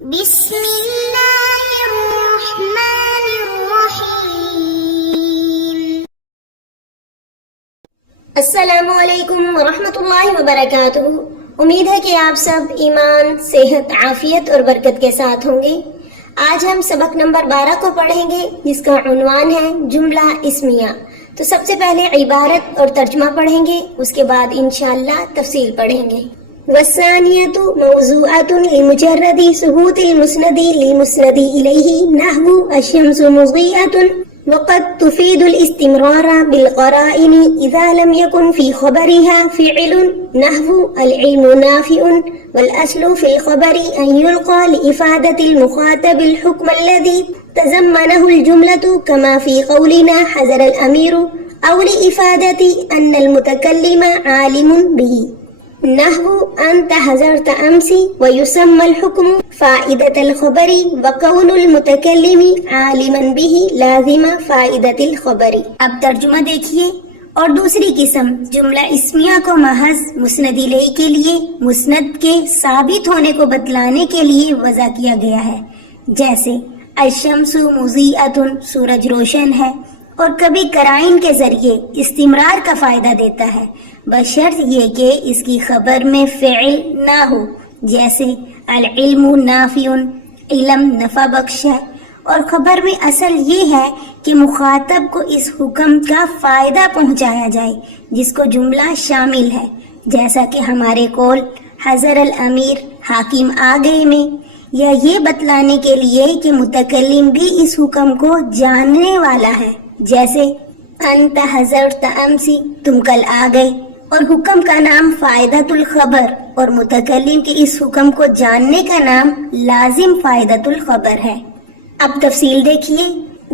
بسم اللہ الرحمن الرحیم۔ السلام علیکم ورحمۃ اللہ وبرکاتہ۔ امید ہے کہ آپ سب ایمان، صحت، عافیت اور برکت کے ساتھ ہوں گے۔ آج ہم سبق نمبر 12 کو پڑھیں گے، جس کا عنوان ہے جملہ اسمیہ۔ تو سب سے پہلے عبارت اور ترجمہ پڑھیں گے، اس کے بعد انشاءاللہ تفصیل پڑھیں گے۔ والثانیۃ موضوعۃ لمجرد ثبوت المسند للمسند الیہ نحو الشمس مضیئۃ وقد تفید الاستمرار بالقرائن اذا لم يكن في خبرها فعل نحو العلم نافع والاصل في الخبر ان يلقى لإفادة المخاطب الحكم الذي تضمنه الجملة كما في قولنا حذر الأمير أو لإفادة أن المتكلم عالم به نحو أنت حذرت أمس ويسمى الحكم فائدة الخبر وقول المتكلم عالما به لازم فائدة الخبر۔ اب ترجمہ دیکھیے۔ اور دوسری قسم جملہ اسمیہ کو محض مسند الیہ کے لیے مسند کے ثابت ہونے کو بتلانے کے لیے وضع کیا گیا ہے، جیسے الشمس مضیئۃ، سورج روشن ہے، اور کبھی قرائن کے ذریعے استمرار کا فائدہ دیتا ہے، بشرط یہ کہ اس کی خبر میں فعل نہ ہو، جیسے العلم نافع، علم نفع بخش ہے، اور خبر میں اصل یہ ہے کہ مخاطب کو اس حکم کا فائدہ پہنچایا جائے جس کو جملہ شامل ہے، جیسا کہ ہمارے قول حضر الامیر، حاکم آ گئے میں، یا یہ بتلانے کے لیے کہ متکلم بھی اس حکم کو جاننے والا ہے، جیسے انت حضرت امسی، تم کل آ گئے، اور حکم کا نام فائدۃ الخبر اور متکلم کے اس حکم کو جاننے کا نام لازم فائدۃ الخبر ہے۔ اب تفصیل دیکھیے۔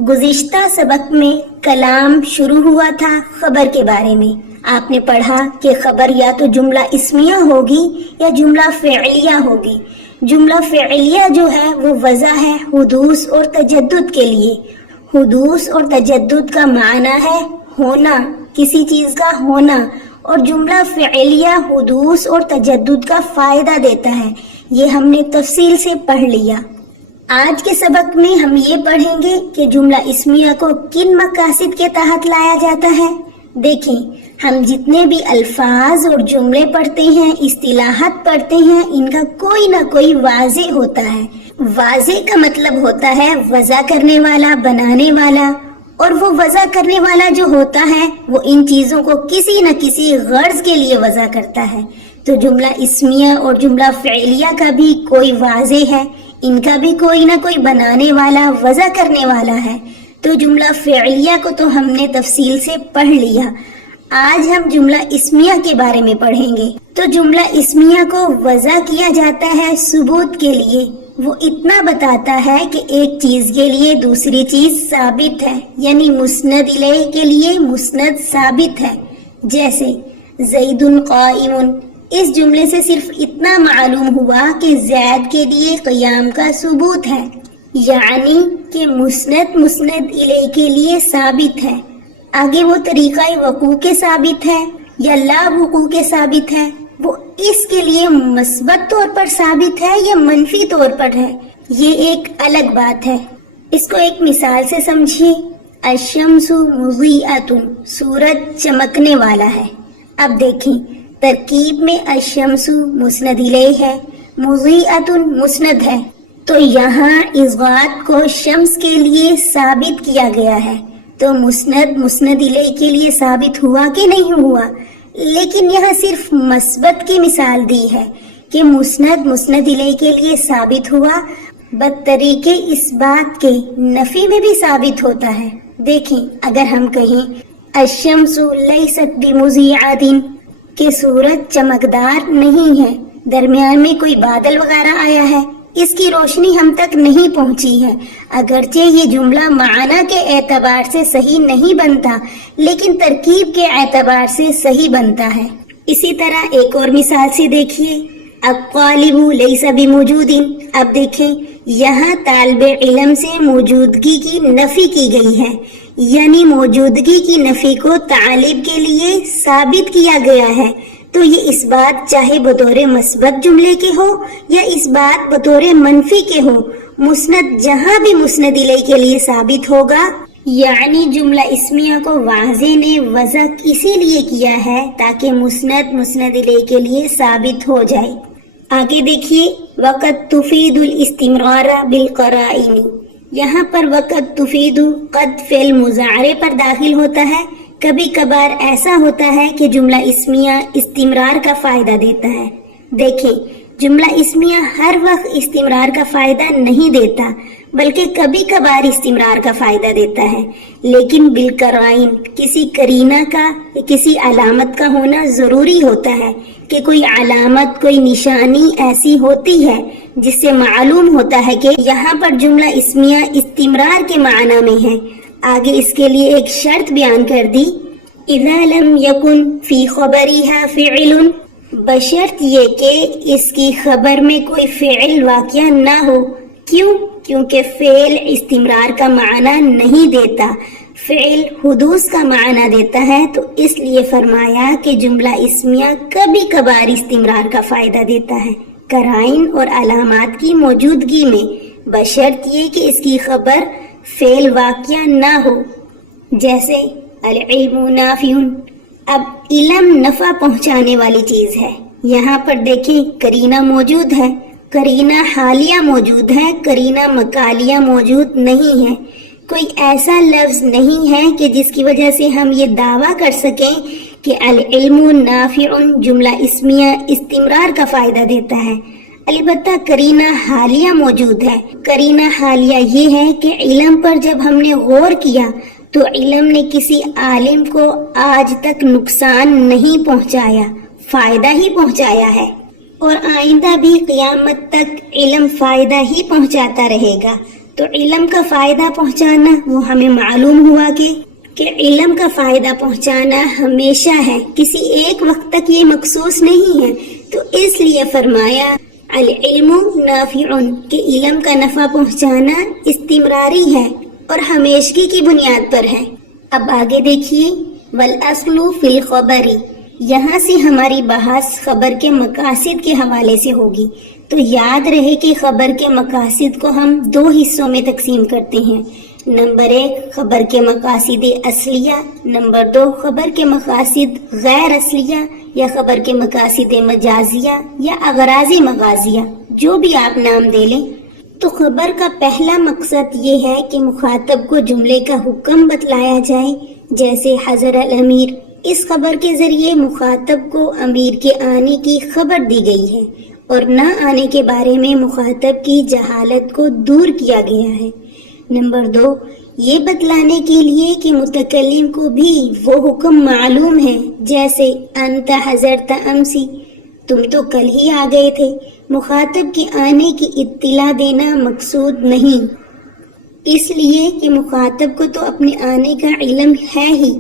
گزشتہ سبق میں کلام شروع ہوا تھا خبر کے بارے میں۔ آپ نے پڑھا کہ خبر یا تو جملہ اسمیہ ہوگی یا جملہ فعلیہ ہوگی۔ جملہ فعلیہ جو ہے وہ وضع ہے حدوث اور تجدد کے لیے۔ حدوث اور تجدد کا معنی ہے ہونا، کسی چیز کا ہونا، اور جملہ فعلیہ حدوث اور تجدد کا فائدہ دیتا ہے۔ یہ ہم نے تفصیل سے پڑھ لیا۔ آج کے سبق میں ہم یہ پڑھیں گے کہ جملہ اسمیہ کو کن مقاصد کے تحت لایا جاتا ہے۔ دیکھیں، ہم جتنے بھی الفاظ اور جملے پڑھتے ہیں، اصطلاحات پڑھتے ہیں، ان کا کوئی نہ کوئی واضح ہوتا ہے۔ واضح کا مطلب ہوتا ہے وضع کرنے والا، بنانے والا، اور وہ وضع کرنے والا جو ہوتا ہے وہ ان چیزوں کو کسی نہ کسی غرض کے لیے وضع کرتا ہے۔ تو جملہ اسمیہ اور جملہ فعلیہ کا بھی کوئی واضح ہے، ان کا بھی کوئی نہ کوئی بنانے والا، وضع کرنے والا ہے۔ تو جملہ فعلیہ کو تو ہم نے تفصیل سے پڑھ لیا۔ آج ہم جملہ اسمیہ کے بارے میں پڑھیں گے۔ تو جملہ اسمیہ کو وضع کیا جاتا ہے ثبوت کے لیے۔ وہ اتنا بتاتا ہے کہ ایک چیز کے لیے دوسری چیز ثابت ہے، یعنی مسند الیہ کے لیے مسند ثابت ہے، جیسے زید قائم۔ اس جملے سے صرف اتنا معلوم ہوا کہ زید کے لیے قیام کا ثبوت ہے، یعنی کہ مسند الیہ کے لیے ثابت ہے۔ آگے وہ طریقہ وقوع کے ثابت ہے یا لا وقوع کے ثابت ہے، وہ اس کے لیے مثبت طور پر ثابت ہے یا منفی طور پر ہے، یہ ایک الگ بات ہے۔ اس کو ایک مثال سے سمجھیے۔ الشمس مضیئۃ، سورج چمکنے والا ہے۔ اب دیکھیں، ترکیب میں الشمس مسند الیہ ہے، مضیئۃ مسند ہے، تو یہاں اثبات کو شمس کے لیے ثابت کیا گیا ہے، تو مسند الیہ کے لیے ثابت ہوا کہ نہیں ہوا؟ لیکن یہاں صرف مثبت کی مثال دی ہے کہ مسند الیہ کے لیے ثابت ہوا، بدطریق اس بات کے نفی میں بھی ثابت ہوتا ہے۔ دیکھیں، اگر ہم کہیں الشمس لیست بمضیئۃ کہ سورج چمکدار نہیں ہے، درمیان میں کوئی بادل وغیرہ آیا ہے، اس کی روشنی ہم تک نہیں پہنچی ہے، اگرچہ یہ جملہ معنی کے اعتبار سے صحیح نہیں بنتا لیکن ترکیب کے اعتبار سے صحیح بنتا ہے۔ اسی طرح ایک اور مثال سے دیکھیے، الطالب لیس بموجود۔ اب دیکھیں، یہاں طالب علم سے موجودگی کی نفی کی گئی ہے، یعنی موجودگی کی نفی کو طالب کے لیے ثابت کیا گیا ہے، تو یہ اس بات چاہے بطور مثبت جملے کے ہو یا اس بات بطور منفی کے ہو، مسند جہاں بھی مسند الیہ کے لیے ثابت ہوگا، یعنی جملہ اسمیہ کو واضح نے وضع اسی لیے کیا ہے تاکہ مسند مسند الیہ کے لیے ثابت ہو جائے۔ آگے دیکھیے، وقت تفید الاستمرار بالقرائن، یہاں پر وقت تفید قد فعل مضارع پر داخل ہوتا ہے۔ کبھی کبھار ایسا ہوتا ہے کہ جملہ اسمیہ استمرار کا فائدہ دیتا ہے۔ دیکھیں، جملہ اسمیہ ہر وقت استمرار کا فائدہ نہیں دیتا، بلکہ کبھی کبھار استمرار کا فائدہ دیتا ہے، لیکن بالقرائن، کسی قرینہ کا یا کسی علامت کا ہونا ضروری ہوتا ہے کہ کوئی علامت، کوئی نشانی ایسی ہوتی ہے جس سے معلوم ہوتا ہے کہ یہاں پر جملہ اسمیہ استمرار کے معنی میں ہے۔ آگے اس کے لیے ایک شرط بیان کر دی، اذا لم یکن فی خبرها فعل، بشرط یہ کہ اس کی خبر میں کوئی فعل واقع نہ ہو۔ کیوں؟ کیونکہ فعل استمرار کا معنی نہیں دیتا، فعل حدوث کا معنی دیتا ہے، تو اس لیے فرمایا کہ جملہ اسمیہ کبھی کبھار استمرار کا فائدہ دیتا ہے قرائن اور علامات کی موجودگی میں، بشرط یہ کہ اس کی خبر فعل واقع نہ ہو۔ جیسے العلم نافع، اب علم نفع پہنچانے والی چیز ہے، یہاں پر دیکھیں قرینہ موجود ہے، قرینہ حالیہ موجود ہے، قرینہ مقالیہ موجود نہیں ہے۔ کوئی ایسا لفظ نہیں ہے کہ جس کی وجہ سے ہم یہ دعویٰ کر سکیں کہ العلم نافع جملہ اسمیہ استمرار کا فائدہ دیتا ہے۔ البتہ قرینہ حالیہ موجود ہے۔ قرینہ حالیہ یہ ہے کہ علم پر جب ہم نے غور کیا تو علم نے کسی عالم کو آج تک نقصان نہیں پہنچایا، فائدہ ہی پہنچایا ہے، اور آئندہ بھی قیامت تک علم فائدہ ہی پہنچاتا رہے گا۔ تو علم کا فائدہ پہنچانا وہ ہمیں معلوم ہوا کہ علم کا فائدہ پہنچانا ہمیشہ ہے، کسی ایک وقت تک یہ مخصوص نہیں ہے۔ تو اس لیے فرمایا العلم نافع، کہ علم کا نفع پہنچانا استمراری ہے اور ہمیشگی کی بنیاد پر ہے۔ اب آگے دیکھیے، والاصل فی الخبر، یہاں سے ہماری بحث خبر کے مقاصد کے حوالے سے ہوگی۔ تو یاد رہے کہ خبر کے مقاصد کو ہم دو حصوں میں تقسیم کرتے ہیں، نمبر 1 خبر کے مقاصد اصلیہ، نمبر 2 خبر کے مقاصد غیر اصلیہ یا خبر کے مقاصد مجازیہ یا اغراض مغازیہ، جو بھی آپ نام دے لیں۔ تو خبر کا پہلا مقصد یہ ہے کہ مخاطب کو جملے کا حکم بتلایا جائے، جیسے حضر الامیر، اس خبر کے ذریعے مخاطب کو امیر کے آنے کی خبر دی گئی ہے اور نہ آنے کے بارے میں مخاطب کی جہالت کو دور کیا گیا ہے۔ نمبر 2 یہ بتلانے کے لیے کہ متکلم کو بھی وہ حکم معلوم ہے، جیسے انت حضرت امسی، تم تو کل ہی آ گئے تھے۔ مخاطب کے آنے کی اطلاع دینا مقصود نہیں، اس لیے کہ مخاطب کو تو اپنے آنے کا علم ہے ہی،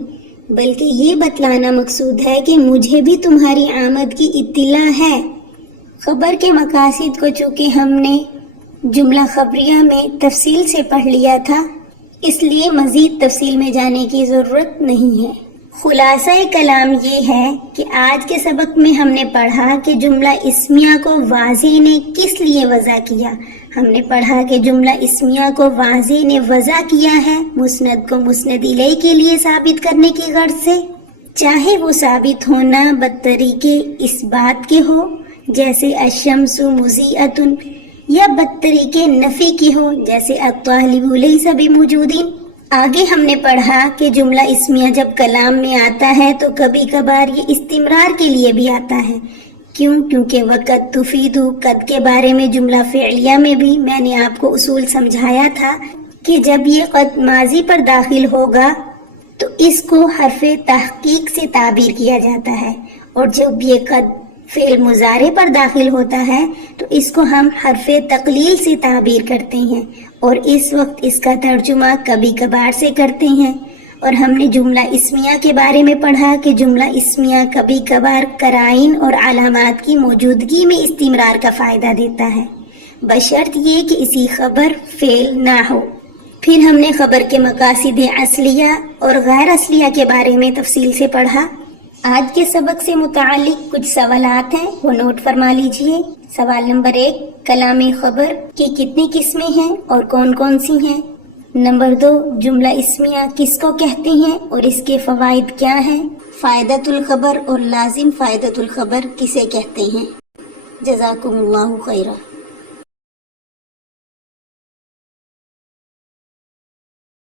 بلکہ یہ بتلانا مقصود ہے کہ مجھے بھی تمہاری آمد کی اطلاع ہے۔ خبر کے مقاصد کو چونکہ ہم نے جملہ خبریہ میں تفصیل سے پڑھ لیا تھا، اس لیے مزید تفصیل میں جانے کی ضرورت نہیں ہے۔ خلاصہ کلام یہ ہے کہ آج کے سبق میں ہم نے پڑھا کہ جملہ اسمیہ کو واضح نے کس لیے وضع کیا۔ ہم نے پڑھا کہ جملہ اسمیہ کو واضح نے وضع کیا ہے مسند کو مسند الیہ کے لیے ثابت کرنے کی غرض سے، چاہے وہ ثابت ہونا بدطریقے اس بات کے ہو جیسے الشمس مضیئۃ، یا بدطریقے نفی کی ہو جیسے الطالب لیس بموجود۔ آگے ہم نے پڑھا کہ جملہ اسمیہ جب کلام میں آتا ہے تو کبھی کبھار یہ استمرار کے لیے بھی آتا ہے۔ کیوں؟ کیونکہ وقت تفید قد کے بارے میں جملہ فعلیہ میں بھی میں نے آپ کو اصول سمجھایا تھا کہ جب یہ قد ماضی پر داخل ہوگا تو اس کو حرف تحقیق سے تعبیر کیا جاتا ہے، اور جب یہ قد فعل مضارع پر داخل ہوتا ہے تو اس کو ہم حرف تقلیل سے تعبیر کرتے ہیں، اور اس وقت اس کا ترجمہ کبھی کبھار سے کرتے ہیں۔ اور ہم نے جملہ اسمیہ کے بارے میں پڑھا کہ جملہ اسمیہ کبھی کبھار قرائن اور علامات کی موجودگی میں استمرار کا فائدہ دیتا ہے، بشرط یہ کہ اسی خبر فعل نہ ہو۔ پھر ہم نے خبر کے مقاصد اصلیہ اور غیر اصلیہ کے بارے میں تفصیل سے پڑھا۔ آج کے سبق سے متعلق کچھ سوالات ہیں، وہ نوٹ فرما لیجئے۔ سوال نمبر 1، کلام خبر کی کتنی قسمیں ہیں اور کون کون سی ہیں؟ نمبر 2، جملہ اسمیہ کس کو کہتے ہیں اور اس کے فوائد کیا ہیں؟ فائدۃ الخبر اور لازم فائدۃ الخبر کسے کہتے ہیں؟ جزاکم اللہ خیرا۔